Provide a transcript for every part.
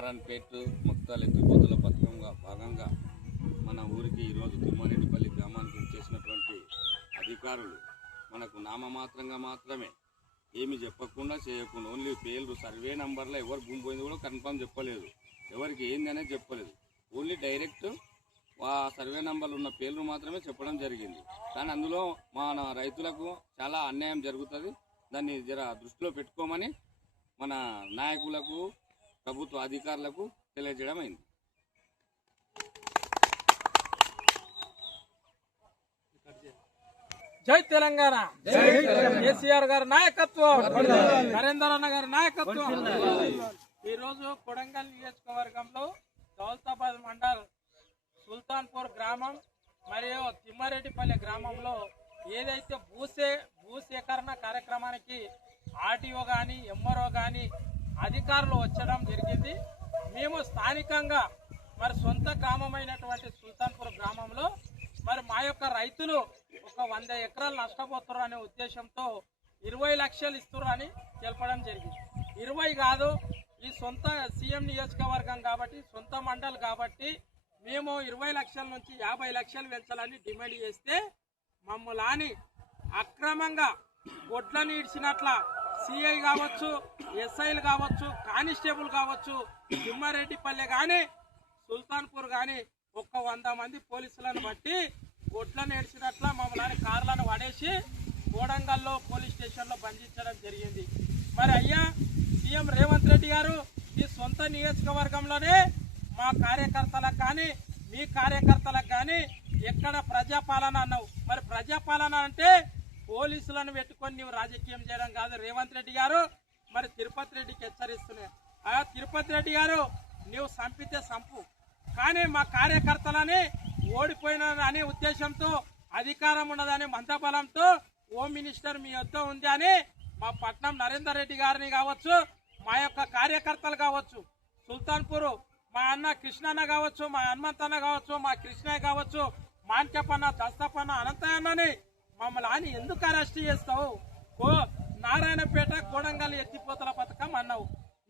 నారాయణపేట మొత్తాలు ఎత్తిపోతల పథకంగా భాగంగా మన ఊరికి ఈరోజు తిమ్మారెడ్డిపల్లి గ్రామానికి వచ్చేసినటువంటి అధికారులు మనకు నామమాత్రంగా మాత్రమే ఏమి చెప్పకుండా చేయకుండా ఓన్లీ పేర్లు సర్వే నంబర్లో ఎవరు భూమి పోయింది కూడా కన్ఫర్మ్ చెప్పలేదు, ఎవరికి ఏంది అనేది చెప్పలేదు. ఓన్లీ డైరెక్ట్ ఆ సర్వే నంబర్లు ఉన్న పేర్లు మాత్రమే చెప్పడం జరిగింది. కానీ అందులో మన రైతులకు చాలా అన్యాయం జరుగుతుంది. దాన్ని జర దృష్టిలో పెట్టుకోమని మన నాయకులకు ప్రభుత్వ అధికారులకు తెలియజేయడం అయింది. జై తెలంగాణ, కేసీఆర్ గారి నాయకత్వం, నరేందర్ అన్న గారి నాయకత్వం. ఈరోజు కొడంగల్ నియోజకవర్గంలో దౌలతాబాద్ మండల్ సుల్తాన్పూర్ గ్రామం మరియు తిమ్మారెడ్డిపల్లి గ్రామంలో ఏదైతే భూసేకరణ కార్యక్రమానికి ఆర్టీఓ కానీ ఎంఆర్ఓ కానీ అధికారులు వచ్చడం జరిగింది. మేము స్థానికంగా మరి సొంత గ్రామమైనటువంటి సుల్తాన్పూర్ గ్రామంలో మరి మా యొక్క రైతులు ఒక 100 ఎకరాలు నష్టపోతున్నారు అనే ఉద్దేశంతో 20 లక్షలు ఇస్తున్నారని తెలపడం జరిగింది. 20 కాదు, ఈ సొంత సీఎం నియోజకవర్గం కాబట్టి సొంత మండల్ కాబట్టి మేము 20 లక్షల నుంచి 50 లక్షలు పెంచాలని డిమాండ్ చేస్తే మమ్మల్ని అక్రమంగా గొడ్లను ఇడిచినట్ల సిఐ కావచ్చు, ఎస్ఐలు కావచ్చు, కానిస్టేబుల్ కావచ్చు, తిమ్మారెడ్డిపల్లె కానీ సుల్తాన్పూర్ కానీ ఒక 100 మంది పోలీసులను బట్టి గొడ్లను ఏడ్చినట్ల మమ్మల్ని కార్లను పడేసి కోడంగల్లో పోలీస్ స్టేషన్లో బంధించడం జరిగింది. మరి అయ్యా సీఎం రేవంత్ రెడ్డి గారు ఈ సొంత నియోజకవర్గంలోనే మా కార్యకర్తలకు కానీ మీ కార్యకర్తలకు కానీ ఎక్కడ ప్రజాపాలన అన్నావు. మరి ప్రజాపాలన అంటే పోలీసులను పెట్టుకొని నీవు రాజకీయం చేయడం కాదు. రేవంత్ రెడ్డి గారు మరి తిరుపతి రెడ్డికి హెచ్చరిస్తున్నాయి. తిరుపతి రెడ్డి గారు నీవు సంపితే సంపు, కానీ మా కార్యకర్తలని ఓడిపోయిన అనే ఉద్దేశంతో అధికారం ఉన్నదనే మందబలంతో హోమ్ మినిస్టర్ మీ వద్ద ఉంది అని మా పట్నం నరేందర్ రెడ్డి గారిని కావచ్చు, మా యొక్క కార్యకర్తలు కావచ్చు, సుల్తాన్పూర్ మా అన్న కృష్ణన్న కావచ్చు, మా హనుమంతన్న కావచ్చు, మా కృష్ణయ్య కావచ్చు, మాన్కెపన్న, దస్తపన్న, అనంతయ్యని మమ్మల్ని ఎందుకు అరెస్ట్ చేస్తావు? నారాయణపేట కోడంగల్ ఎత్తిపోతల పథకం అన్నావు.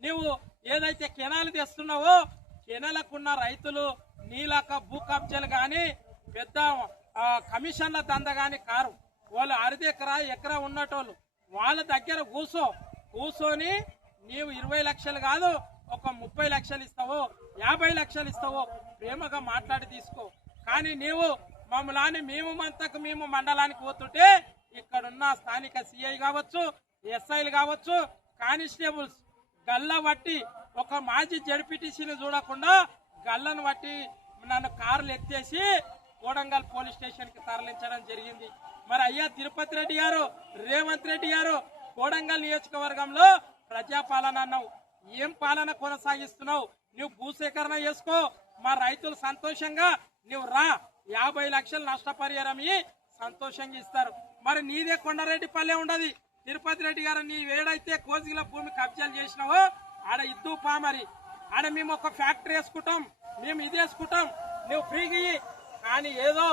నువ్వు ఏదైతే కెనాలు తెస్తున్నావో కెనాలకున్న రైతులు నీలాక భూ కబ్జాలు కానీ పెద్ద కమిషన్ల దంద కానీ కారు. వాళ్ళు 1/2 ఎకరా ఉన్నటోళ్ళు వాళ్ళ దగ్గర కూర్చొని నీవు 20 లక్షలు కాదు ఒక 30 లక్షలు ఇస్తావో 50 లక్షలు ఇస్తావో ప్రేమగా మాట్లాడి తీసుకో. కానీ నీవు మమ్మల్ని మేము మండలానికి పోతుంటే ఇక్కడున్న స్థానిక సిఐ కావచ్చు, ఎస్ఐలు కావచ్చు, కానిస్టేబుల్స్ గల్ల బట్టి ఒక మాజీ జడ్పీటీసీని చూడకుండా గల్లను బట్టి నన్ను కార్లు ఎత్తేసి కోడంగల్ పోలీస్ స్టేషన్ కి తరలించడం జరిగింది. మరి అయ్యా తిరుపతి రెడ్డి గారు, రేవంత్ రెడ్డి గారు కోడంగల్ నియోజకవర్గంలో ప్రజాపాలన అన్నావు. ఏం పాలన కొనసాగిస్తున్నావు? నువ్వు భూసేకరణ చేసుకో, మా రైతులు సంతోషంగా నువ్వు రా, 50 లక్షలు నష్టపరిహారం సంతోషంగా ఇస్తారు. మరి నీదే కొండారెడ్డిపల్లె ఉండదు. తిరుపతి రెడ్డి గారు నీ ఏడైతే కోజిల భూమి కబ్జాలు చేసినావో ఆడ ఇద్దు పామరి, ఆడ మేము ఒక ఫ్యాక్టరీ వేసుకుంటాం, మేము ఇది వేసుకుంటాం, నువ్వు ఫ్రీగా. కానీ ఏదో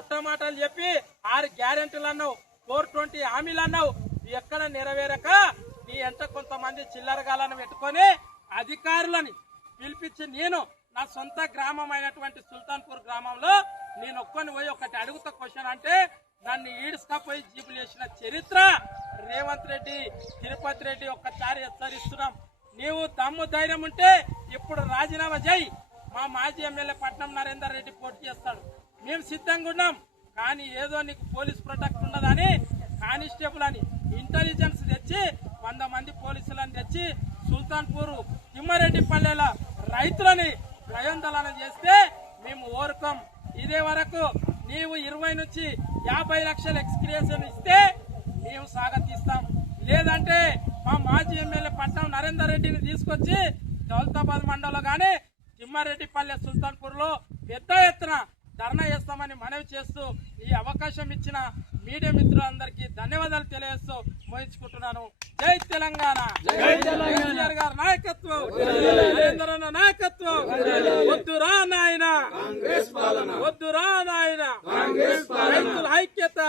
ఉట్టమాటలు చెప్పి 6 గ్యారెంటీలు అన్నావు, 420 హామీలు అన్నావు, ఎక్కడ నెరవేరక నీ ఎంట కొంతమంది చిల్లరగాలను పెట్టుకొని అధికారులని పిలిపించి నేను నా సొంత గ్రామం అయినటువంటి సుల్తాన్పూర్ గ్రామంలో నేను ఒక్కని పోయి ఒకటి అడుగుతా క్వశ్చన్ అంటే నన్ను ఈడ్చుకపోయి జీపులు వేసిన చరిత్ర రేవంత్ రెడ్డి, తిరుపతి రెడ్డి ఒక్కసారి హెచ్చరిస్తున్నాం. నీవు దమ్ము ధైర్యం ఉంటే ఇప్పుడు రాజీనామా చేయి. మా మాజీ ఎమ్మెల్యే పట్నం నరేందర్ రెడ్డి పోటీ చేస్తాడు, మేము సిద్ధంగా ఉన్నాం. కానీ ఏదో నీకు పోలీస్ ప్రొటెక్ట్ ఉండదని కానిస్టేబుల్ అని ఇంటెలిజెన్స్ తెచ్చి 100 మంది పోలీసులను తెచ్చి సుల్తాన్పూర్ తిమ్మారెడ్డిపల్లెల రైతులని భయాందోళన చేస్తే మేము ఓరుకోం. ఇదే వరకు నీవు 20 నుంచి 50 లక్షల ఎక్స్క్రియేషన్ ఇస్తే మేము స్వాగతిస్తాం. లేదంటే మా మాజీ ఎమ్మెల్యే పట్నం నరేందర్ రెడ్డిని తీసుకొచ్చి దౌలతాబాద్ మండలంలో కానీ తిమ్మారెడ్డిపల్లె సుల్తాన్పూర్ లో పెద్ద ఎత్తున ధర్నా చేస్తామని మనవి చేస్తూ ఈ అవకాశం ఇచ్చిన మీడియా మిత్రులందరికీ ధన్యవాదాలు తెలియజేస్తూ ముగించుకుంటున్నాను. జై తెలంగాణ, కేసీఆర్ గారి నాయకత్వం, నరేంద్ర నాయకత్వం. వద్దురా నాయన, వద్దురా నాయన, రైతుల ఐక్యత.